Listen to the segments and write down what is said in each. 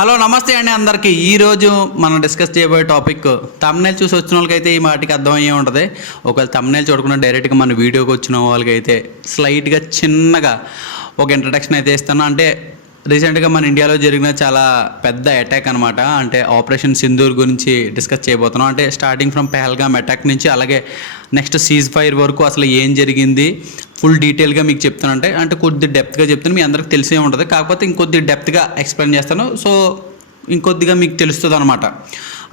Hello నమస్తే అండి అందరికీ. ఈరోజు మనం డిస్కస్ చేయబోయే టాపిక్ తమ్నైల్ చూసి వచ్చిన వాళ్ళకైతే ఈ మాటికి అర్థమయ్యే ఉంటుంది. ఒకవేళ తమ్నైల్ చూడకుండా డైరెక్ట్గా మన వీడియోకి వచ్చిన వాళ్ళకైతే స్లైట్గా చిన్నగా ఒక ఇంట్రడక్షన్ అయితే ఇస్తాను. అంటే రీసెంట్గా మన ఇండియాలో జరిగిన చాలా పెద్ద అటాక్ అనమాట. అంటే ఆపరేషన్ సింధూర్ గురించి డిస్కస్ చేయబోతున్నాం. అంటే స్టార్టింగ్ ఫ్రమ్ పెహల్గామ్ అటాక్ నుంచి అలాగే నెక్స్ట్ సీజ్ ఫైర్ వరకు అసలు ఏం జరిగింది ఫుల్ డీటెయిల్గా మీకు చెప్తాను. అంటే కొద్ది డెప్త్గా చెప్తాను, మీ అందరికి తెలిసే ఉంటుంది. కాకపోతే ఇంకొద్ది డెప్త్గా ఎక్స్ప్లెయిన్ చేస్తాను, సో ఇంకొద్దిగా మీకు తెలుస్తుంది అనమాట.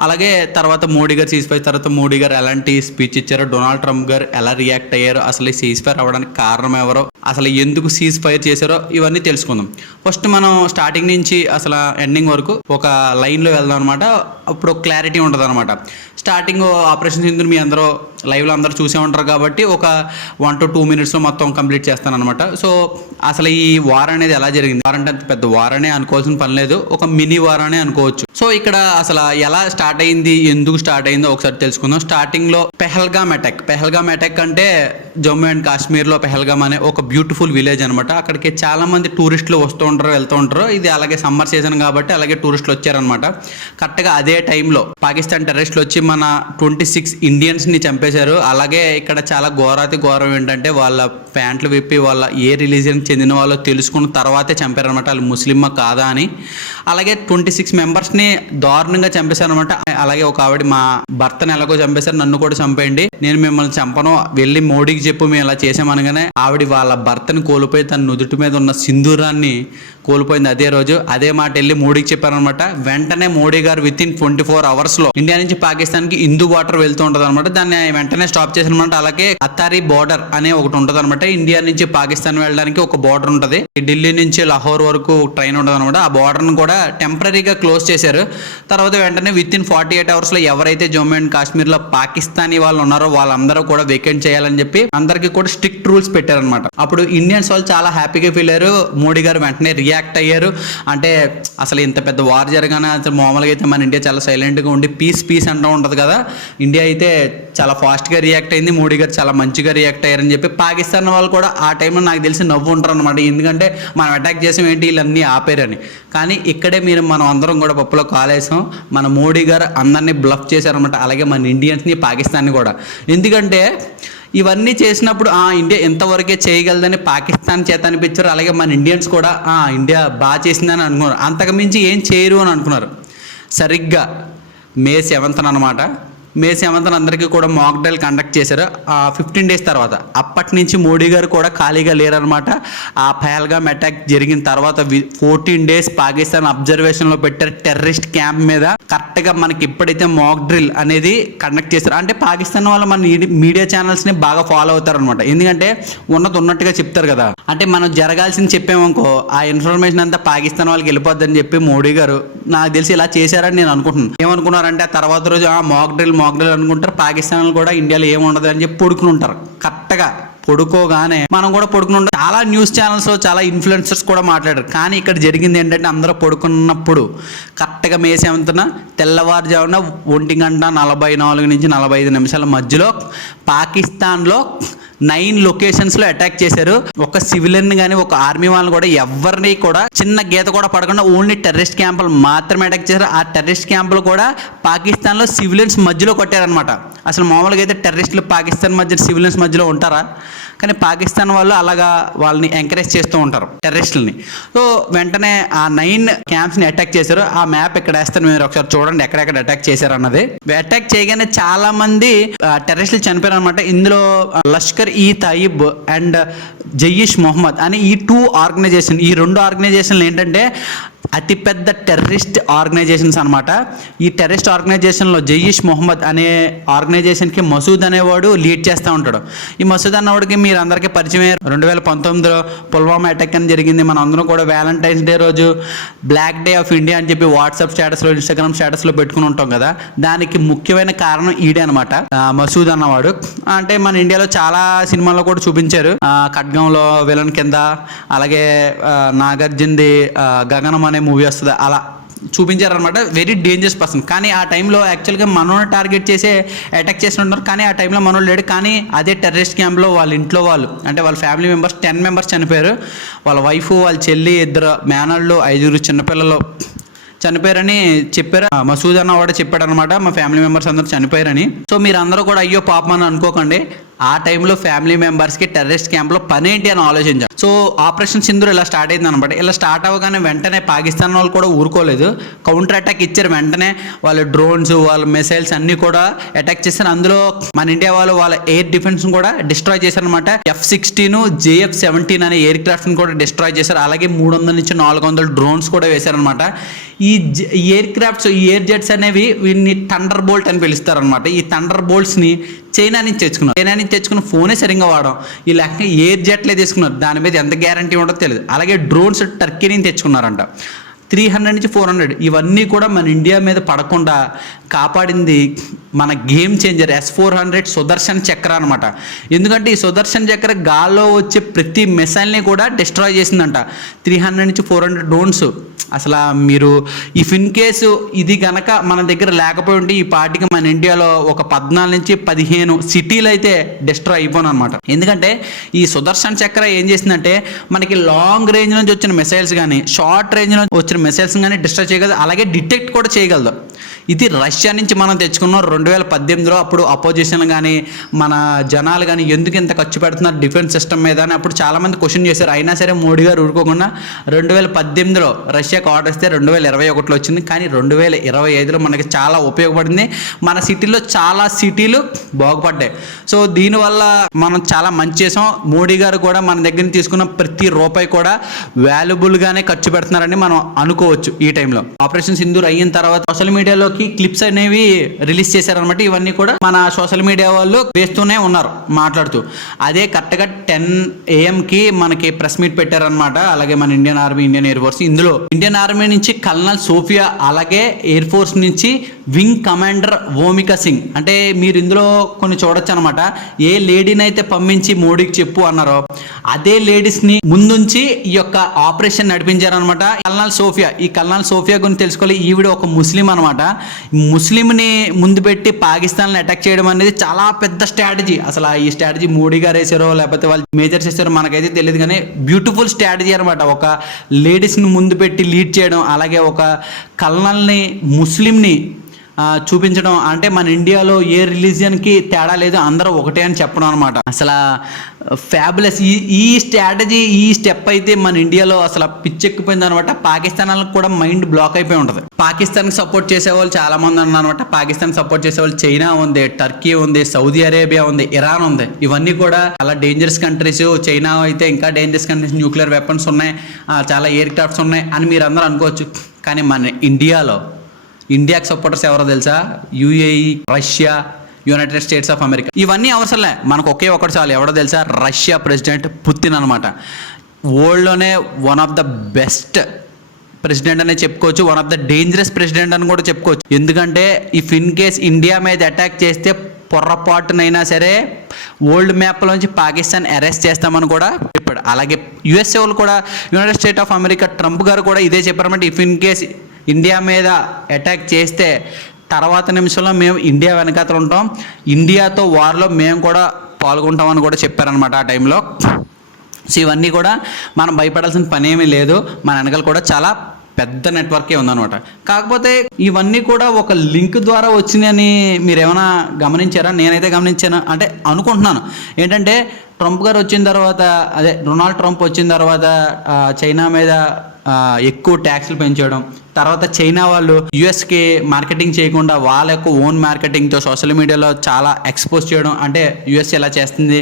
అలాగే తర్వాత మోడీ గారు సీజ్ ఫైర్ తర్వాత మోడీ గారు ఎలాంటి స్పీచ్ ఇచ్చారో, డొనాల్డ్ ట్రంప్ గారు ఎలా రియాక్ట్ అయ్యారో, అసలు ఈ సీజ్ ఫైర్ అవ్వడానికి కారణం ఎవరో, అసలు ఎందుకు సీజ్ ఫైర్ చేశారో ఇవన్నీ తెలుసుకుందాం. ఫస్ట్ మనం స్టార్టింగ్ నుంచి అసలు ఎండింగ్ వరకు ఒక లైన్లో వెళ్దాం అనమాట. అప్పుడు క్లారిటీ ఉంటుంది అనమాట. స్టార్టింగ్ ఆపరేషన్ సింధూర్ మీ అందరూ లైవ్లో అందరూ చూసే ఉంటారు కాబట్టి ఒక 1 to 2 minutesలో మొత్తం కంప్లీట్ చేస్తాను అనమాట. సో అసలు ఈ వార్ అనేది ఎలా జరిగింది, వార్ అంటే అంత పెద్ద వార్ అనే అనుకోవాల్సిన పని లేదు, ఒక మినీ వార్ అనే అనుకోవచ్చు. సో ఇక్కడ అసలు ఎలా స్టార్ట్ అయింది, ఎందుకు స్టార్ట్ అయిందో ఒకసారి తెలుసుకుందాం. స్టార్టింగ్లో పెహల్గామ్ అటాక్ అంటే జమ్మూ అండ్ కాశ్మీర్లో పెహల్గామ్ అనే ఒక బ్యూటిఫుల్ విలేజ్ అనమాట. అక్కడికి చాలా మంది టూరిస్టులు వస్తూ ఉంటారు, వెళ్తూ ఉంటారు. ఇది అలాగే సమ్మర్ సీజన్ కాబట్టి అలాగే టూరిస్టులు వచ్చారనమాట. కరెక్ట్గా అదే టైంలో పాకిస్తాన్ టెర్రరిస్టులు వచ్చి మన 26 ఇండియన్స్ని చంపేశారు. అలాగే ఇక్కడ చాలా ఘోరం ఏంటంటే వాళ్ళ ప్యాంట్లు విప్పి వాళ్ళ ఏ రిలీజియన్కి చెందిన వాళ్ళో తెలుసుకున్న తర్వాతే చంపారనమాట, వాళ్ళు ముస్లిమా కాదా అని. అలాగే 26 మెంబర్స్ని దారుణంగా చంపేశారనమాట. అలాగే ఒక ఆవిడ మా భర్తను ఎలాగో చంపేశారు, నన్ను కూడా చంపేయండి, నేను మిమ్మల్ని చంపను, వెళ్ళి మోడీకి చెప్పు మేము ఇలా చేసామనగానే ఆవిడ వాళ్ళ భర్తను కోల్పోయి తన నుదుటి మీద ఉన్న సింధూరాన్ని కోల్పోయింది అదే రోజు. అదే మాట వెళ్ళి మోడీకి చెప్పారనమాట. వెంటనే మోడీ గారు వితిన్ 24 hours ఇండియా నుంచి పాకిస్తాన్కి హిందూ వాటర్ వెళ్తూ ఉంటుంది అనమాట. దాన్ని వెంటనే స్టాప్ చేసారనమాట. అలాగే అత్తారీ బార్డర్ అనే ఒకటి ఉంటుంది అనమాట. ఇండియా నుంచి పాకిస్తాన్ వెళ్ళడానికి ఒక బార్డర్ ఉంటుంది. ఢిల్లీ నుంచి లాహోర్ వరకు ట్రైన్ ఉంటుంది అనమాట. ఆ బార్డర్ను కూడా టెంపరీగా క్లోజ్ చేశారు. తర్వాత వెంటనే వితిన్ 48 hours ఎవరైతే జమ్మూ అండ్ కాశ్మీర్లో పాకిస్తానీ వాళ్ళు ఉన్నారో వాళ్ళందరూ కూడా వేకెంట్ చేయాలని చెప్పి అందరికీ కూడా స్ట్రిక్ట్ రూల్స్ పెట్టారనమాట. అప్పుడు ఇండియన్స్ వాళ్ళు చాలా హ్యాపీగా ఫీల్ అయ్యారు. మోడీ గారు వెంటనే రియాక్ట్ అయ్యారు. అంటే అసలు ఇంత పెద్ద వార్ జరగానే అసలు మామూలుగా అయితే మన ఇండియా చాలా సైలెంట్గా ఉండి పీస్ అంటూ ఉంటుంది కదా, ఇండియా అయితే చాలా ఫాస్ట్గా రియాక్ట్ అయింది. మోడీ గారు చాలా మంచిగా రియాక్ట్ అయ్యారని చెప్పి పాకిస్తాన్ వాళ్ళు కూడా ఆ టైంలో నాకు తెలిసి నవ్వు ఉంటారు అనమాట. ఎందుకంటే మనం అటాక్ చేసాం ఏంటి వీళ్ళన్నీ ఆపేరని. కానీ ఇక్కడే మనం అందరం కూడా పప్పులో కాలేసాం. మన మోడీ గారు అందరినీ బ్లఫ్ చేశారనమాట. అలాగే మన ఇండియన్స్ని పాకిస్తాన్ని కూడా. ఎందుకంటే ఇవన్నీ చేసినప్పుడు ఇండియా ఎంతవరకే చేయగలదని పాకిస్తాన్ చేత అనిపించారు. అలాగే మన ఇండియన్స్ కూడా ఇండియా బాగా చేసిందని అనుకున్నారు. అంతకుమించి ఏం చేయరు అని అనుకున్నారు. సరిగ్గా May 7th అనమాట. May 7th అందరికీ కూడా మాక్ డ్రిల్ కండక్ట్ చేశారు. 15 days తర్వాత అప్పటి నుంచి మోడీ గారు కూడా ఖాళీగా లేరనమాట. ఆ పెహల్గామ్ అటాక్ జరిగిన తర్వాత 14 days పాకిస్తాన్ అబ్జర్వేషన్లో పెట్టారు టెర్రరిస్ట్ క్యాంప్ మీద. కరెక్ట్గా మనకి ఎప్పుడైతే మాక్ డ్రిల్ అనేది కండక్ట్ చేశారు అంటే పాకిస్తాన్ వాళ్ళు మన మీడియా ఛానల్స్ని బాగా ఫాలో అవుతారనమాట. ఎందుకంటే ఉన్నట్టుగా చెప్తారు కదా. అంటే మనం జరగాల్సింది చెప్పామనుకో ఆ ఇన్ఫర్మేషన్ అంతా పాకిస్తాన్ వాళ్ళకి వెళ్ళిపోద్దని చెప్పి మోడీ గారు నాకు తెలిసి ఇలా చేశారని నేను అనుకుంటున్నాను. ఏమనుకున్నారంటే ఆ తర్వాత రోజు మాక్ డ్రిల్ అనుకుంటారు. పాకిస్తాన్ కూడా ఇండియాలో ఏముండదు అని చెప్పి పడుకుని ఉంటారు. కరెక్ట్గా పడుకోగానే మనం కూడా పడుకుని ఉంటాం. చాలా న్యూస్ ఛానల్స్లో చాలా ఇన్ఫ్లుయెన్సర్స్ కూడా మాట్లాడారు. కానీ ఇక్కడ జరిగింది ఏంటంటే అందరూ పడుకున్నప్పుడు కరెక్ట్గా May 7th తెల్లవారుజామున 1:44 నుంచి 45 నిమిషాల మధ్యలో పాకిస్తాన్లో 9 locations అటాక్ చేశారు. ఒక సివిలియన్ కానీ ఒక ఆర్మీ వాళ్ళని కూడా ఎవరిని కూడా చిన్న గీత కూడా పడకుండా ఓన్లీ టెర్రరిస్ట్ క్యాంపులు మాత్రమే అటాక్ చేశారు. ఆ టెర్రరిస్ట్ క్యాంపులు కూడా పాకిస్తాన్లో సివిలియన్స్ మధ్యలో కొట్టారనమాట. అసలు మామూలుగా అయితే టెర్రరిస్టులు పాకిస్తాన్ మధ్య సివిలియన్స్ మధ్యలో ఉంటారా? కానీ పాకిస్తాన్ వాళ్ళు అలాగా వాళ్ళని ఎంకరేజ్ చేస్తూ ఉంటారు టెర్రరిస్టులని. సో వెంటనే ఆ 9 క్యాంప్స్ని అటాక్ చేశారు. ఆ మ్యాప్ ఇక్కడ వేస్తాను, మీరు ఒకసారి చూడండి ఎక్కడెక్కడ అటాక్ చేశారు అన్నది. అటాక్ చేయగానే చాలా మంది టెర్రరిస్టులు చనిపోయారు అనమాట. ఇందులో లష్కర్ ఈ తయిబ్ అండ్ జయిష్ మొహమ్మద్ అని ఈ 2 ఆర్గనైజేషన్, ఈ 2 ఆర్గనైజేషన్లు ఏంటంటే అతిపెద్ద టెర్రరిస్ట్ ఆర్గనైజేషన్స్ అనమాట. ఈ టెర్రరిస్ట్ ఆర్గనైజేషన్లో జయిష్ మొహమ్మద్ అనే ఆర్గనైజేషన్కి మసూద్ అనేవాడు లీడ్ చేస్తూ ఉంటాడు. ఈ మసూద్ అన్నవాడికి మీరు అందరికీ పరిచయం 2019లో పుల్వామా అటాక్ అని జరిగింది. మనం అందరం కూడా వ్యాలంటైన్స్ డే రోజు బ్లాక్ డే ఆఫ్ ఇండియా అని చెప్పి వాట్సాప్ స్టేటస్లో ఇన్స్టాగ్రామ్ స్టేటస్లో పెట్టుకుని ఉంటాం కదా. దానికి ముఖ్యమైన కారణం ఈడే అనమాట, మసూద్ అన్నవాడు. అంటే మన ఇండియాలో చాలా సినిమాల్లో కూడా చూపించారు. ఖడ్గంలో విలన్ కింద, అలాగే నాగార్జునది గగనం అనే మూవీ వస్తుంది, అలా చూపించారనమాట. Very dangerous person. కానీ ఆ టైంలో యాక్చువల్గా మనోని టార్గెట్ చేసే అటాక్ చేసి ఉంటారు. కానీ ఆ టైంలో మనోడు లేడు. కానీ అదే టెర్రరిస్ట్ క్యాంప్లో వాళ్ళ ఇంట్లో వాళ్ళు అంటే వాళ్ళ ఫ్యామిలీ మెంబర్స్ 10 members చనిపోయారు. వాళ్ళ వైఫ్, వాళ్ళ చెల్లి, 2 మేనళ్ళు, 5 చిన్నపిల్లలు చనిపోయారని చెప్పారు. మసూద్ అన్న కూడా చెప్పాడు అనమాట, మా ఫ్యామిలీ మెంబర్స్ అందరూ చనిపోయారని. సో మీరు అందరూ కూడా అయ్యో పాపం అని అనుకోకండి. ఆ టైంలో ఫ్యామిలీ మెంబర్స్కి టెర్రరిస్ట్ క్యాంప్లో పని ఏంటి అని ఆలోచించారు. సో ఆపరేషన్ సింధూర్ ఇలా స్టార్ట్ అయింది అనమాట. ఇలా స్టార్ట్ అవ్వగానే వెంటనే పాకిస్తాన్ వాళ్ళు కూడా ఊరుకోలేదు, కౌంటర్ అటాక్ ఇచ్చారు. వెంటనే వాళ్ళ డ్రోన్స్, వాళ్ళ మిసైల్స్ అన్నీ కూడా అటాక్ చేశారు. అందులో మన ఇండియా వాళ్ళు వాళ్ళ ఎయిర్ డిఫెన్స్ కూడా డిస్ట్రాయ్ చేశారు అనమాట. F-16, JF-17 అనే ఎయిర్ క్రాఫ్ట్ని కూడా డిస్ట్రాయ్ చేశారు. అలాగే 300 నుంచి 400 డ్రోన్స్ కూడా వేశారనమాట. ఈ ఎయిర్ క్రాఫ్ట్స్, ఈ ఎయిర్ జెట్స్ అనేవి వీటిని థండర్ బోల్ట్ అని పిలుస్తారు అనమాట. ఈ థండర్ బోల్ట్స్ని చైనా నుంచి తెచ్చుకున్నారు. చైనా నుంచి తెచ్చుకున్న ఫోనే సరిగ్గా వాడడం, ఈ లెక్క ఎయిర్ జెట్లే తీసుకున్నారు. దాని మీద ఎంత గ్యారంటీ ఉంటుందో తెలియదు. అలాగే డ్రోన్స్ టర్కీ నుంచి తెచ్చుకున్నారంట. 300 నుంచి 400 ఇవన్నీ కూడా మన ఇండియా మీద పడకుండా కాపాడింది మన గేమ్ చేంజర్ S-400 సుదర్శన్ చక్ర అనమాట. ఎందుకంటే ఈ సుదర్శన్ చక్ర గాల్లో వచ్చే ప్రతి మిసైల్ని కూడా డిస్ట్రాయ్ చేసిందంట. 300 నుంచి 400 డ్రోన్స్. అసలు మీరు ఇఫ్ ఇన్ కేసు ఇది కనుక మన దగ్గర లేకపోయి ఉంటే ఈ పార్టీకి మన ఇండియాలో ఒక 14 నుంచి 15 సిటీలు అయితే డిస్ట్రాయ్ అయిపోను అనమాట. ఎందుకంటే ఈ సుదర్శన్ చక్ర ఏం చేసిందంటే మనకి లాంగ్ రేంజ్ నుంచి వచ్చిన మిసైల్స్ కానీ, షార్ట్ రేంజ్ నుంచి వచ్చిన మిసైల్స్ కానీ డిస్ట్రాయ్ చేయగలదు. అలాగే డిటెక్ట్ కూడా చేయగలదు. ఇది రష్యా నుంచి మనం తెచ్చుకున్నాం 2018లో. అప్పుడు అపోజిషన్ కానీ మన జనాలు కానీ ఎందుకు ఇంత ఖర్చు పెడుతున్నారు డిఫెన్స్ సిస్టమ్ మీద అని అప్పుడు చాలామంది క్వశ్చన్ చేశారు. అయినా సరే మోడీ గారు ఊరుకోకుండా 2018లో రష్యాకు ఆర్డర్ ఇస్తే 2021లో వచ్చింది. కానీ 2025లో మనకి చాలా ఉపయోగపడింది. మన సిటీలో చాలా సిటీలు బాగుపడ్డాయి. సో దీనివల్ల మనం చాలా మంచి చేసాం. మోడీ గారు కూడా మన దగ్గర నుంచి తీసుకున్న ప్రతి రూపాయి కూడా వాల్యుబుల్గానే ఖర్చు పెడుతున్నారని మనం అనుకోవచ్చు. ఈ టైంలో ఆపరేషన్ సింధూర్ అయిన తర్వాత సోషల్ మీడియాలోకి క్లిప్స్ అనేవి రిలీజ్ చేశారనమాట. ఇవన్నీ కూడా మన సోషల్ మీడియా వాళ్ళు వేస్తూనే ఉన్నారు మాట్లాడుతూ. అదే కరెక్ట్గా 10 AM మనకి ప్రెస్ మీట్ పెట్టారనమాట. అలాగే మన Indian army, Indian air force. ఇందులో ఇండియన్ ఆర్మీ నుంచి కల్నల్ సోఫియా, అలాగే ఎయిర్ ఫోర్స్ నుంచి వింగ్ కమాండర్ ఓమికా సింగ్. అంటే మీరు ఇందులో కొన్ని చూడొచ్చు అనమాట. ఏ లేడీని అయితే పంపించి మోడీకి చెప్పు అన్నారో అదే లేడీస్ని ముందుంచి ఈ యొక్క ఆపరేషన్ నడిపించారనమాట. కల్నల్ సోఫియా, ఈ కల్నల్ సోఫియా గురించి తెలుసుకోవాలి. ఈవిడ ఒక ముస్లిం అనమాట. ముస్లింని ముందు పెట్టి పాకిస్తాన్ని అటాక్ చేయడం అనేది చాలా పెద్ద స్ట్రాటజీ. అసలు ఈ స్ట్రాటజీ మోడీ గారు వేసారో లేకపోతే వాళ్ళు మేజర్స్ వేసారో మనకైతే తెలియదు, కానీ బ్యూటిఫుల్ స్ట్రాటజీ అనమాట. ఒక లేడీస్ని ముందు పెట్టి లీడ్ చేయడం, అలాగే ఒక కల్నల్ని, ముస్లింని చూపించడం. అంటే మన ఇండియాలో ఏ రిలీజియన్కి తేడా లేదు, అందరూ ఒకటే అని చెప్పడం అనమాట. అసలు ఫ్యాబులస్ ఈ స్ట్రాటజీ, ఈ స్టెప్ అయితే మన ఇండియాలో అసలు పిచ్చెక్కిపోయింది అనమాట. పాకిస్తాన్ వాళ్ళకి కూడా మైండ్ బ్లాక్ అయిపోయి ఉంటుంది. పాకిస్తాన్కి సపోర్ట్ చేసేవాళ్ళు చాలా మంది ఉన్నారు అనమాట. పాకిస్తాన్ సపోర్ట్ చేసేవాళ్ళు చైనా ఉంది, టర్కీ ఉంది, సౌదీ అరేబియా ఉంది, ఇరాన్ ఉంది. ఇవన్నీ కూడా చాలా డేంజరస్ కంట్రీస్. చైనా అయితే ఇంకా డేంజరస్ కంట్రీస్, న్యూక్లియర్ వెపన్స్ ఉన్నాయి, చాలా ఎయిర్ క్రాఫ్ట్స్ ఉన్నాయి అని మీరు అందరూ అనుకోవచ్చు. కానీ మన ఇండియాకి సపోర్టర్స్ ఎవరో తెలుసా? UAE, Russia, United states of America. ఇవన్నీ అవసరంలే, మనకు ఒకే ఒకటి చాలు. ఎవడో తెలుసా? రష్యా ప్రెసిడెంట్ పుతిన్ అనమాట. వరల్డ్లోనే one of the best president అనే చెప్పుకోవచ్చు, one of the dangerous president అని కూడా చెప్పుకోవచ్చు. ఎందుకంటే ఇఫ్ ఇన్ కేస్ ఇండియా మీద అటాక్ చేస్తే పొర్రపాటునైనా సరే వరల్డ్ మ్యాప్లోంచి పాకిస్తాన్ అరెస్ట్ చేస్తామని కూడా చెప్పాడు. అలాగే USA వాళ్ళు కూడా, United state of America Trump గారు కూడా ఇదే చెప్పారన్నమాట. ఇఫ్ ఇన్ కేస్ ఇండియా మీద అటాక్ చేస్తే తర్వాత నిమిషంలో మేము ఇండియా వెనకాతలు ఉంటాం, ఇండియాతో వార్లో మేము కూడా పాల్గొంటామని కూడా చెప్పారనమాట ఆ టైంలో. సో ఇవన్నీ కూడా మనం భయపడాల్సిన పని ఏమీ లేదు. మన వెనకాల కూడా చాలా పెద్ద నెట్వర్కే ఉందన్నమాట. కాకపోతే ఇవన్నీ కూడా ఒక లింక్ ద్వారా వచ్చినాయని మీరు ఏమైనా గమనించారా? నేనైతే గమనించాను, అంటే అనుకుంటున్నాను. ఏంటంటే ట్రంప్ గారు వచ్చిన తర్వాత, అదే డొనాల్డ్ ట్రంప్ వచ్చిన తర్వాత చైనా మీద ఎక్కువ ట్యాక్స్లు పెంచడం, తర్వాత చైనా వాళ్ళు యుఎస్కి మార్కెటింగ్ చేయకుండా వాళ్ళ యొక్క ఓన్ మార్కెటింగ్తో సోషల్ మీడియాలో చాలా ఎక్స్పోజ్ చేయడం. అంటే యుఎస్ ఎలా చేస్తుంది,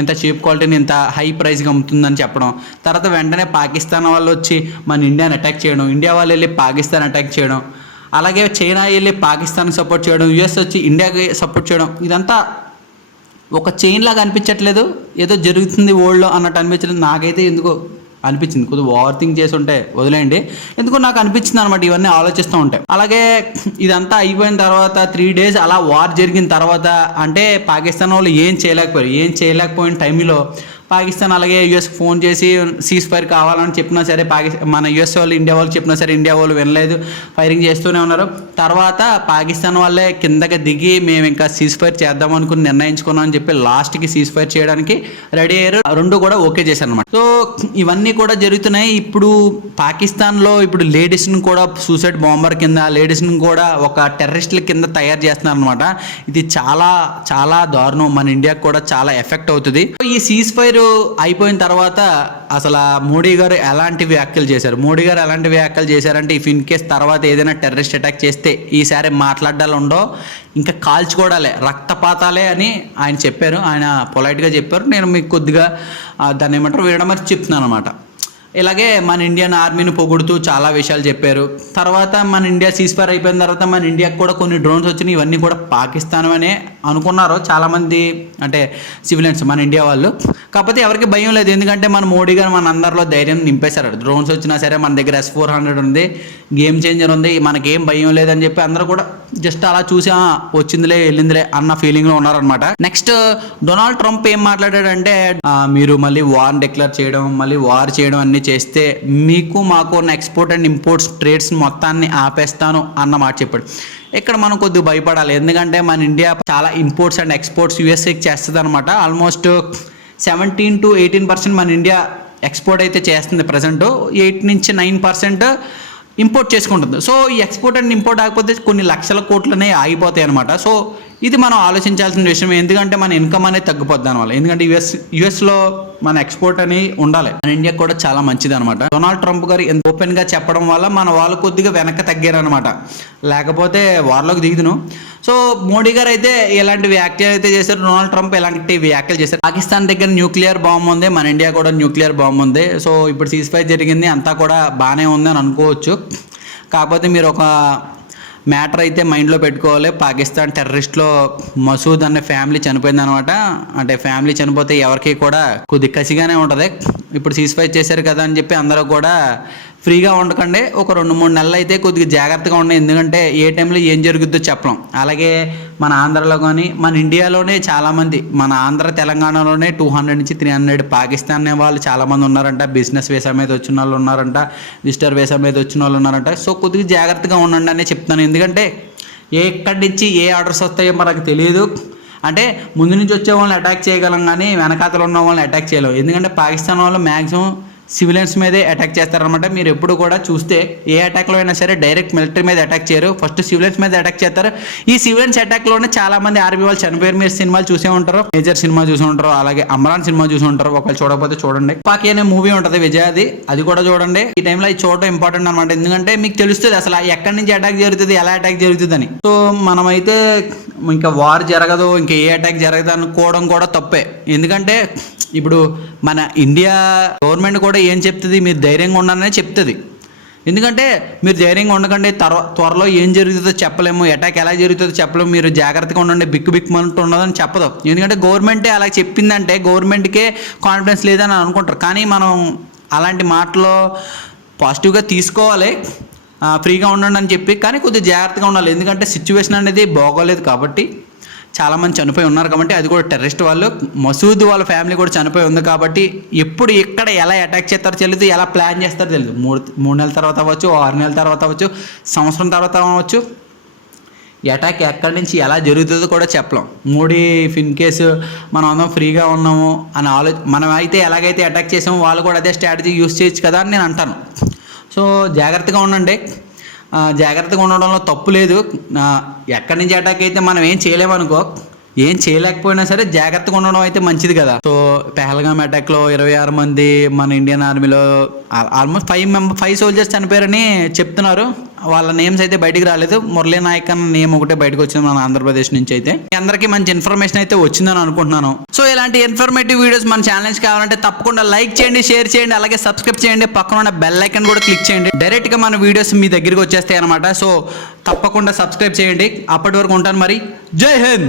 ఎంత చీప్ క్వాలిటీని ఇంత హై ప్రైస్గా అమ్ముతుందని చెప్పడం. తర్వాత వెంటనే పాకిస్తాన్ వాళ్ళు వచ్చి మన ఇండియాని అటాక్ చేయడం, ఇండియా వాళ్ళు వెళ్ళి పాకిస్తాన్ అటాక్ చేయడం, అలాగే చైనా వెళ్ళి పాకిస్తాన్కి సపోర్ట్ చేయడం, యుఎస్ వచ్చి ఇండియాకి సపోర్ట్ చేయడం. ఇదంతా ఒక చైన్ లాగా అనిపించట్లేదు, ఏదో జరుగుతుంది వరల్డ్లో అన్నట్టు అనిపించలేదు. నాకైతే ఎందుకో అనిపించింది, కొద్దిగా ఓవర్ థింక్ చేసి ఉంటే వదిలేయండి, ఎందుకో నాకు అనిపించింది అనమాట ఇవన్నీ ఆలోచిస్తూ ఉంటాయి. అలాగే ఇదంతా అయిపోయిన తర్వాత 3 days అలా వార్ జరిగిన తర్వాత, అంటే పాకిస్తాన్ వాళ్ళు ఏం చేయలేకపోయిన టైంలో పాకిస్తాన్ అలాగే యుఎస్ ఫోన్ చేసి సీజ్ ఫైర్ కావాలని చెప్పినా సరే మన యుఎస్ వాళ్ళు ఇండియా వాళ్ళు చెప్పినా సరే ఇండియా వాళ్ళు వినలేదు, ఫైరింగ్ చేస్తూనే ఉన్నారు. తర్వాత పాకిస్తాన్ వాళ్ళే కిందకి దిగి మేము ఇంకా సీజ్ ఫైర్ చేద్దాం అనుకుని నిర్ణయించుకున్నాం అని చెప్పి లాస్ట్కి సీజ్ ఫైర్ చేయడానికి రెడీ అయ్యారు. రెండు కూడా ఓకే చేశారు అనమాట. సో ఇవన్నీ కూడా జరుగుతున్నాయి. ఇప్పుడు పాకిస్తాన్లో ఇప్పుడు లేడీస్ని కూడా సూసైడ్ బాంబర్ కింద, లేడీస్ని కూడా ఒక టెర్రరిస్టుల కింద తయారు చేస్తున్నారు అనమాట. ఇది చాలా చాలా దారుణం, మన ఇండియాకి కూడా చాలా ఎఫెక్ట్ అవుతుంది. ఈ సీజ్ ఫైర్ అయిపోయిన తర్వాత అసలు మోడీ గారు ఎలాంటి వ్యాఖ్యలు చేశారంటే ఇఫ్ ఇన్ కేస్ తర్వాత ఏదైనా టెర్రరిస్ట్ అటాక్ చేస్తే ఈసారి మాట్లాడాలి ఉండో, ఇంకా కాల్చుకోవడాలే, రక్తపాతాలే అని ఆయన చెప్పారు. ఆయన పొలైట్గా చెప్పారు. నేను మీకు కొద్దిగా దాన్ని ఏమంటారు వినడం చెప్తున్నాను అనమాట. ఇలాగే మన ఇండియన్ ఆర్మీని పొగుడుతూ చాలా విషయాలు చెప్పారు. తర్వాత మన ఇండియా సీజ్ ఫైర్ అయిపోయిన తర్వాత మన ఇండియాకి కూడా కొన్ని డ్రోన్స్ వచ్చినాయి. ఇవన్నీ కూడా పాకిస్తాన్ అనే అనుకున్నారు చాలామంది, అంటే సివిలియన్స్ మన ఇండియా వాళ్ళు. కాకపోతే ఎవరికి భయం లేదు, ఎందుకంటే మన మోడీ గారు మన అందరిలో ధైర్యం నింపేశారు. డ్రోన్స్ వచ్చినా సరే మన దగ్గర S-400 ఉంది, గేమ్ చేంజర్ ఉంది, మనకేం భయం లేదని చెప్పి అందరూ కూడా జస్ట్ అలా చూసి వచ్చిందిలే వెళ్ళిందిలే అన్న ఫీలింగ్లో ఉన్నారనమాట. నెక్స్ట్ డొనాల్డ్ ట్రంప్ ఏం మాట్లాడాడంటే మీరు మళ్ళీ వార్ డిక్లేర్ చేయడం, మళ్ళీ వార్ చేయడం అన్ని చేస్తే మీకు మాకు ఉన్న ఎక్స్పోర్ట్ అండ్ ఇంపోర్ట్స్ ట్రేడ్స్ మొత్తాన్ని ఆపేస్తాను అన్న మాట చెప్పాడు. ఇక్కడ మనం కొద్దిగా భయపడాలి, ఎందుకంటే మన ఇండియా చాలా ఇంపోర్ట్స్ అండ్ ఎక్స్పోర్ట్స్ యూఎస్ఏకి చేస్తుంది అనమాట. ఆల్మోస్ట్ 17 to 18% మన ఇండియా ఎక్స్పోర్ట్ అయితే చేస్తుంది ప్రజెంట్, 8 నుంచి 9% ఇంపోర్ట్ చేసుకుంటుంది. సో ఈ ఎక్స్పోర్ట్ అండ్ ఇంపోర్ట్ ఆగిపోతే కొన్ని లక్షల కోట్లనే ఆగిపోతాయి అనమాట. సో ఇది మనం ఆలోచించాల్సిన విషయం, ఎందుకంటే మన ఇన్కమ్ అనేది తగ్గిపోద్ది దానివల్ల. ఎందుకంటే యుఎస్లో మన ఎక్స్పోర్ట్ అని ఉండాలి, మన ఇండియాకి కూడా చాలా మంచిది అనమాట. డొనాల్డ్ ట్రంప్ గారు ఎంత ఓపెన్గా చెప్పడం వల్ల మన వాళ్ళు కొద్దిగా వెనక్కి తగ్గారనమాట, లేకపోతే వార్లోకి దిగుదును. సో మోడీ గారు అయితే ఎలాంటి వ్యాఖ్యలు అయితే చేశారు, డొనాల్డ్ ట్రంప్ ఎలాంటి వ్యాఖ్యలు చేశారు. పాకిస్తాన్ దగ్గర న్యూక్లియర్ బాంబు ఉంది, మన ఇండియా కూడా న్యూక్లియర్ బాంబు ఉంది. సో ఇప్పుడు సీజ్ ఫైర్ జరిగింది, అంతా కూడా బాగానే ఉంది అని అనుకోవచ్చు. కాకపోతే మీరు ఒక మ్యాటర్ అయితే మైండ్లో పెట్టుకోవాలి, పాకిస్తాన్ టెర్రరిస్ట్లో మసూద్ అనే ఫ్యామిలీ చనిపోయింది అనమాట. అంటే ఫ్యామిలీ చనిపోతే ఎవరికి కూడా కొద్ది కసిగానే ఉంటుంది. ఇప్పుడు సీజ్ ఫైర్ చేశారు కదా అని చెప్పి అందరూ కూడా ఫ్రీగా ఉండకండి, ఒక 2-3 నెలలు అయితే కొద్దిగా జాగ్రత్తగా ఉండండి, ఎందుకంటే ఏ టైంలో ఏం జరుగుద్దో చెప్పలేం. అలాగే మన ఆంధ్రలో కానీ మన ఇండియాలోనే చాలామంది, మన ఆంధ్ర తెలంగాణలోనే 200 నుంచి 300 పాకిస్తాన్ వాళ్ళు చాలామంది ఉన్నారంట. బిజినెస్ వీసా మీద వచ్చిన వాళ్ళు ఉన్నారంట, విజిటర్ వీసా మీద వచ్చిన వాళ్ళు ఉన్నారంట. సో కొద్దిగా జాగ్రత్తగా ఉండండి అనే చెప్తాను, ఎందుకంటే ఎక్కడి నుంచి ఏ ఆర్డర్స్ వస్తాయో మనకు తెలియదు. అంటే ముందు నుంచి వచ్చే వాళ్ళని అటాక్ చేయగలం కానీ వెనకాతలు ఉన్న వాళ్ళని అటాక్ చేయలేం, ఎందుకంటే పాకిస్తాన్ వాళ్ళు మ్యాక్సిమం సివిలియన్స్ మీదే అటాక్ చేస్తారనమాట. మీరు ఎప్పుడు కూడా చూస్తే ఏ అటాక్లో అయినా సరే డైరెక్ట్ మిలిటరీ మీద అటాక్ చేయరు, ఫస్ట్ సివిలియన్స్ మీద అటాక్ చేస్తారు. ఈ సివిలియన్స్ అటాక్లోనే చాలామంది ఆర్మీ వాళ్ళు చనిపోయారు. మీరు సినిమాలు చూసే ఉంటారు, మేజర్ సినిమా చూసి ఉంటారు, అలాగే అమరాన్ సినిమా చూసి ఉంటారు. ఒకవేళ చూడకపోతే చూడండి. పాకి అనే మూవీ ఉంటుంది విజయది, అది కూడా చూడండి. ఈ టైంలో ఇది చూడటం ఇంపార్టెంట్ అనమాట, ఎందుకంటే మీకు తెలుస్తుంది అసలు ఎక్కడి నుంచి అటాక్ జరుగుతుంది, ఎలా అటాక్ జరుగుతుంది అని. సో మనమైతే ఇంకా వార్ జరగదు, ఇంకా ఏ అటాక్ జరగదు అనుకోవడం కూడా తప్పే, ఎందుకంటే ఇప్పుడు మన ఇండియా గవర్నమెంట్ కూడా ఏం చెప్తుంది, మీరు ధైర్యంగా ఉండాలనే చెప్తుంది. ఎందుకంటే మీరు ధైర్యంగా ఉండకండి, త్వరలో ఏం జరుగుతుందో చెప్పలేము, అటాక్ ఎలా జరుగుతుందో చెప్పలేము, మీరు జాగ్రత్తగా ఉండండి, బిక్కు ఉండదని చెప్పదు. ఎందుకంటే గవర్నమెంటే అలా చెప్పిందంటే గవర్నమెంట్కే కాన్ఫిడెన్స్ లేదని అనుకుంటారు. కానీ మనం అలాంటి మాటలు పాజిటివ్గా తీసుకోవాలి, ఫ్రీగా ఉండండి అని చెప్పి, కానీ కొద్దిగా జాగ్రత్తగా ఉండాలి, ఎందుకంటే సిచ్యువేషన్ అనేది బాగోలేదు కాబట్టి చాలామంది చనిపోయి ఉన్నారు. కాబట్టి అది కూడా టెర్రరిస్ట్ వాళ్ళు, మసూద్ వాళ్ళ ఫ్యామిలీ కూడా చనిపోయి ఉంది. కాబట్టి ఎప్పుడు ఎక్కడ ఎలా అటాక్ చేస్తారో తెలియదు, ఎలా ప్లాన్ చేస్తారో తెలియదు. 3 నెలల తర్వాత అవ్వచ్చు, 6 నెలల తర్వాత అవ్వచ్చు, సంవత్సరం తర్వాత అవ్వచ్చు. అటాక్ ఎక్కడి నుంచి ఎలా జరుగుతుందో కూడా చెప్పలేం. మోడీ ఇన్ కేసు మనం అందరం ఫ్రీగా ఉన్నాము అని మనం అయితే ఎలాగైతే అటాక్ చేసామో వాళ్ళు కూడా అదే స్ట్రాటజీ యూస్ చేయొచ్చు కదా అని నేను అంటాను. సో జాగ్రత్తగా ఉండండి, జాగ్రత్తగా ఉండడంలో తప్పు లేదు. ఎక్కడి నుంచి అటాక్ అయితే మనం ఏం చేయలేమనుకో, ఏం చేయలేకపోయినా సరే జాగ్రత్తగా ఉండడం అయితే మంచిది కదా. సో పెహల్గామ్ అటాక్లో 26 మంది మన ఇండియన్ ఆర్మీలో ఆల్మోస్ట్ 5 సోల్జర్స్ చనిపోయారని చెప్తున్నారు. వాళ్ళ నేమ్స్ అయితే బయటికి రాలేదు. మురళీ నాయక్ అన్న నేమ్ ఒకటే బయటకు వచ్చింది మన ఆంధ్రప్రదేశ్ నుంచి. అయితే మీ అందరికీ మంచి ఇన్ఫర్మేషన్ అయితే వచ్చిందని అనుకుంటున్నాను. సో ఇలాంటి ఇన్ఫర్మేటివ్ వీడియోస్ మన ఛానల్ నుంచి కావాలంటే తప్పకుండా లైక్ చేయండి, షేర్ చేయండి, అలాగే సబ్స్క్రైబ్ చేయండి, పక్కన ఉన్న బెల్ ఐకాన్ కూడా క్లిక్ చేయండి. డైరెక్ట్గా మన వీడియోస్ మీ దగ్గరికి వచ్చేస్తాయి అనమాట. సో తప్పకుండా సబ్స్క్రైబ్ చేయండి. అప్పటి వరకు ఉంటాను మరి. జై హింద్.